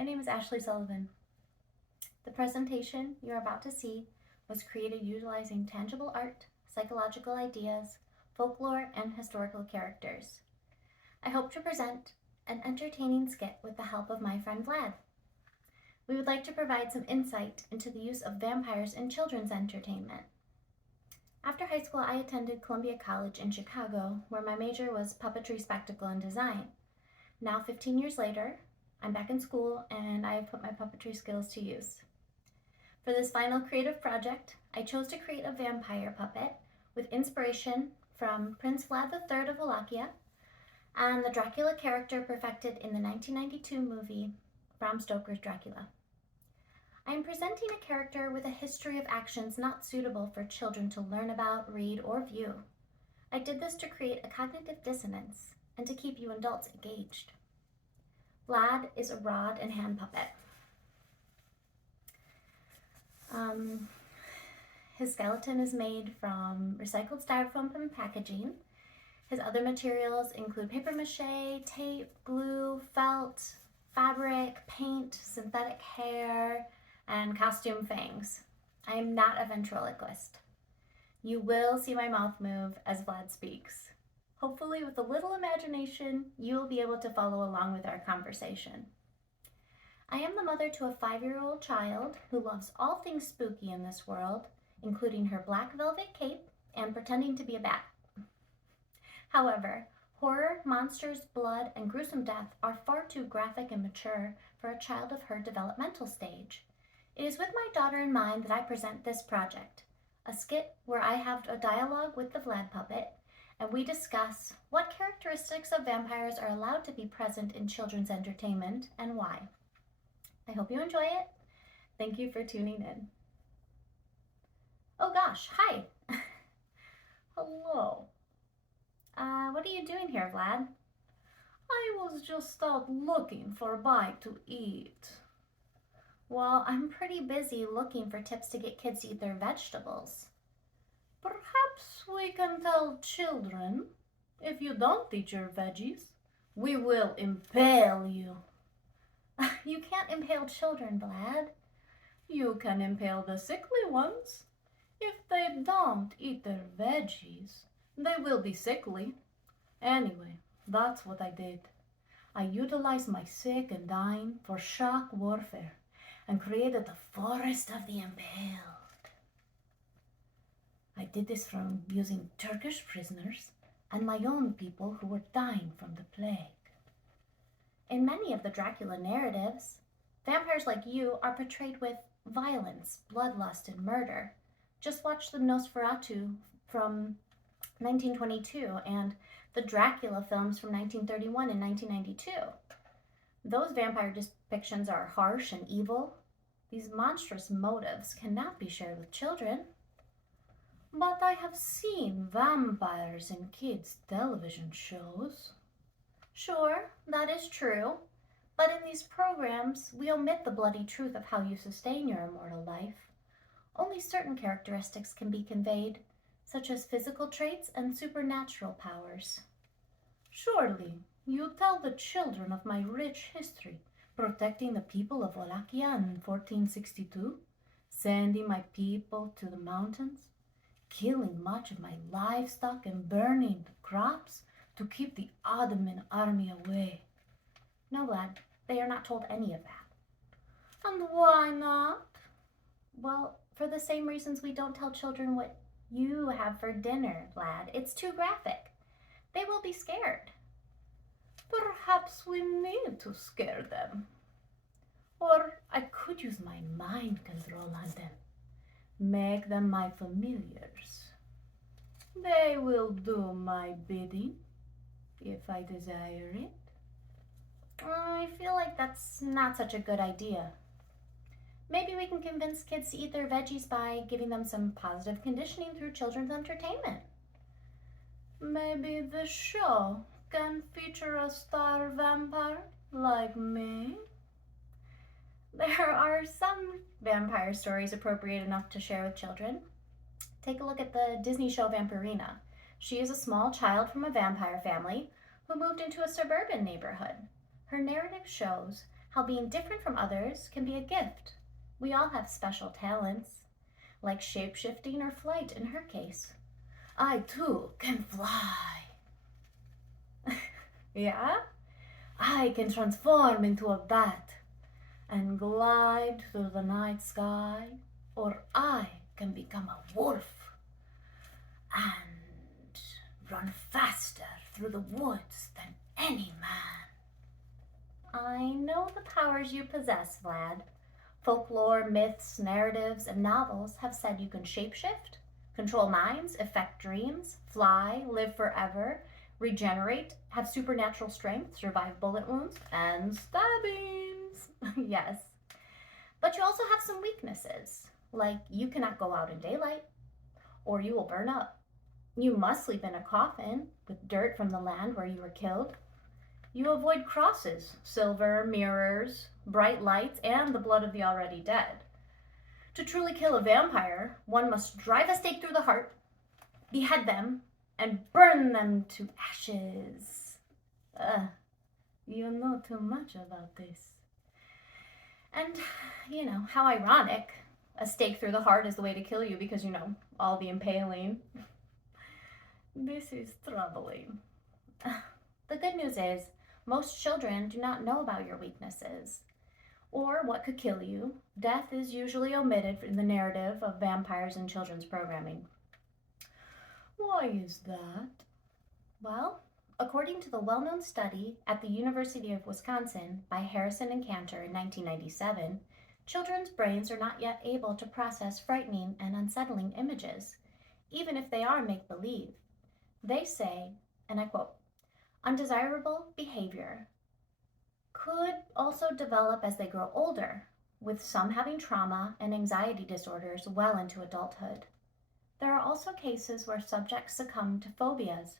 My name is Ashley Sullivan. The presentation you're about to see was created utilizing tangible art, psychological ideas, folklore, and historical characters. I hope to present an entertaining skit with the help of my friend Vlad. We would like to provide some insight into the use of vampires in children's entertainment. After high school, I attended Columbia College in Chicago, where my major was puppetry, spectacle, and design. Now, 15 years later, I'm back in school and I have put my puppetry skills to use. For this final creative project, I chose to create a vampire puppet with inspiration from Prince Vlad III of Wallachia and the Dracula character perfected in the 1992 movie Bram Stoker's Dracula. I am presenting a character with a history of actions not suitable for children to learn about, read, or view. I did this to create a cognitive dissonance and to keep you adults engaged. Vlad is a rod and hand puppet. His skeleton is made from recycled styrofoam and packaging. His other materials include paper mache, tape, glue, felt, fabric, paint, synthetic hair, and costume fangs. I am not a ventriloquist. You will see my mouth move as Vlad speaks. Hopefully, with a little imagination, you will be able to follow along with our conversation. I am the mother to a 5-year-old child who loves all things spooky in this world, including her black velvet cape and pretending to be a bat. However, horror, monsters, blood, and gruesome death are far too graphic and mature for a child of her developmental stage. It is with my daughter in mind that I present this project, a skit where I have a dialogue with the Vlad puppet, and we discuss what characteristics of vampires are allowed to be present in children's entertainment and why. I hope you enjoy it. Thank you for tuning in. Oh gosh, hi. Hello. What are you doing here, Vlad? I was just out looking for a bite to eat. Well, I'm pretty busy looking for tips to get kids to eat their vegetables. Perhaps we can tell children, if you don't eat your veggies, we will impale you. You can't impale children, Vlad. You can impale the sickly ones. If they don't eat their veggies, they will be sickly. Anyway, that's what I did. I utilized my sick and dying for shock warfare and created the forest of the impaled. I did this from using Turkish prisoners and my own people who were dying from the plague. In many of the Dracula narratives, vampires like you are portrayed with violence, bloodlust, and murder. Just watch the Nosferatu from 1922 and the Dracula films from 1931 and 1992. Those vampire depictions are harsh and evil. These monstrous motives cannot be shared with children. But I have seen vampires in kids' television shows. Sure, that is true. But in these programs, we omit the bloody truth of how you sustain your immortal life. Only certain characteristics can be conveyed, such as physical traits and supernatural powers. Surely, you tell the children of my rich history, protecting the people of Wallachia in 1462, sending my people to the mountains, killing much of my livestock and burning the crops to keep the Ottoman army away. No, Vlad, they are not told any of that. And why not? Well, for the same reasons we don't tell children what you have for dinner, Vlad. It's too graphic. They will be scared. Perhaps we need to scare them. Or I could use my mind control on them. Make them my familiars. They will do my bidding if I desire it. I feel like that's not such a good idea. Maybe we can convince kids to eat their veggies by giving them some positive conditioning through children's entertainment. Maybe the show can feature a star vampire like me. There are some vampire stories appropriate enough to share with children. Take a look at the Disney show Vampirina. She is a small child from a vampire family who moved into a suburban neighborhood. Her narrative shows how being different from others can be a gift. We all have special talents, like shape-shifting or flight in her case. I too can fly. Yeah? I can transform into a bat and glide through the night sky, or I can become a wolf and run faster through the woods than any man. I know the powers you possess, Vlad. Folklore, myths, narratives, and novels have said you can shapeshift, control minds, affect dreams, fly, live forever, regenerate, have supernatural strength, survive bullet wounds, and stabbings. Yes. But you also have some weaknesses, like you cannot go out in daylight, or you will burn up. You must sleep in a coffin with dirt from the land where you were killed. You avoid crosses, silver, mirrors, bright lights, and the blood of the already dead. To truly kill a vampire, one must drive a stake through the heart, behead them, and burn them to ashes. You know too much about this. And, how ironic. A stake through the heart is the way to kill you because, all the impaling. This is troubling. The good news is, most children do not know about your weaknesses or what could kill you. Death is usually omitted from the narrative of vampires in children's programming. Why is that? Well, according to the well-known study at the University of Wisconsin by Harrison and Cantor in 1997, children's brains are not yet able to process frightening and unsettling images, even if they are make-believe. They say, and I quote, undesirable behavior could also develop as they grow older, with some having trauma and anxiety disorders well into adulthood. There are also cases where subjects succumb to phobias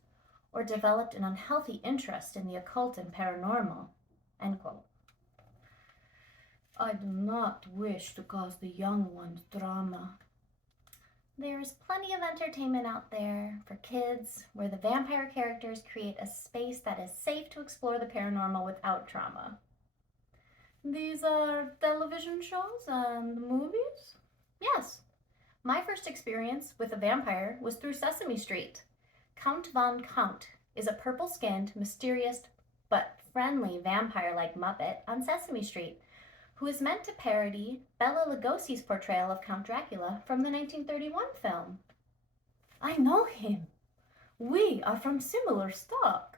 or developed an unhealthy interest in the occult and paranormal. End quote. I do not wish to cause the young ones drama. There's plenty of entertainment out there for kids where the vampire characters create a space that is safe to explore the paranormal without trauma. These are television shows and movies? Yes. My first experience with a vampire was through Sesame Street. Count Von Count is a purple-skinned, mysterious, but friendly vampire-like Muppet on Sesame Street who is meant to parody Bela Lugosi's portrayal of Count Dracula from the 1931 film. I know him. We are from similar stock.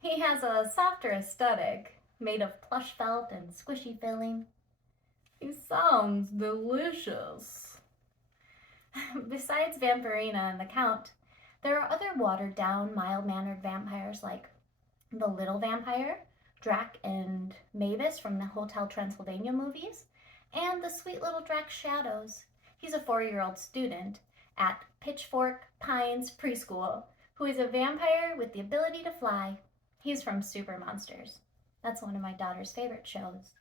He has a softer aesthetic, made of plush felt and squishy filling. He sounds delicious. Besides Vampirina and the Count, there are other watered-down, mild-mannered vampires like the Little Vampire, Drac and Mavis from the Hotel Transylvania movies, and the sweet little Drac Shadows. He's a 4-year-old student at Pitchfork Pines Preschool who is a vampire with the ability to fly. He's from Super Monsters. That's one of my daughter's favorite shows.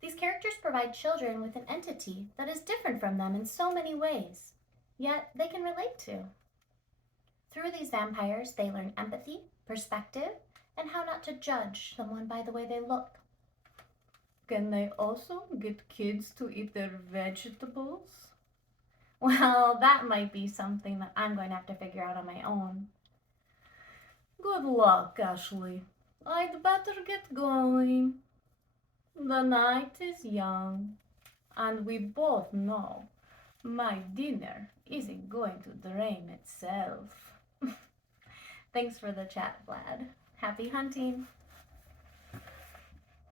These characters provide children with an entity that is different from them in so many ways, yet they can relate to. Through these vampires, they learn empathy, perspective, and how not to judge someone by the way they look. Can they also get kids to eat their vegetables? Well, that might be something that I'm going to have to figure out on my own. Good luck, Ashley. I'd better get going. The night is young, and we both know my dinner isn't going to drain itself. Thanks for the chat, Vlad. Happy hunting.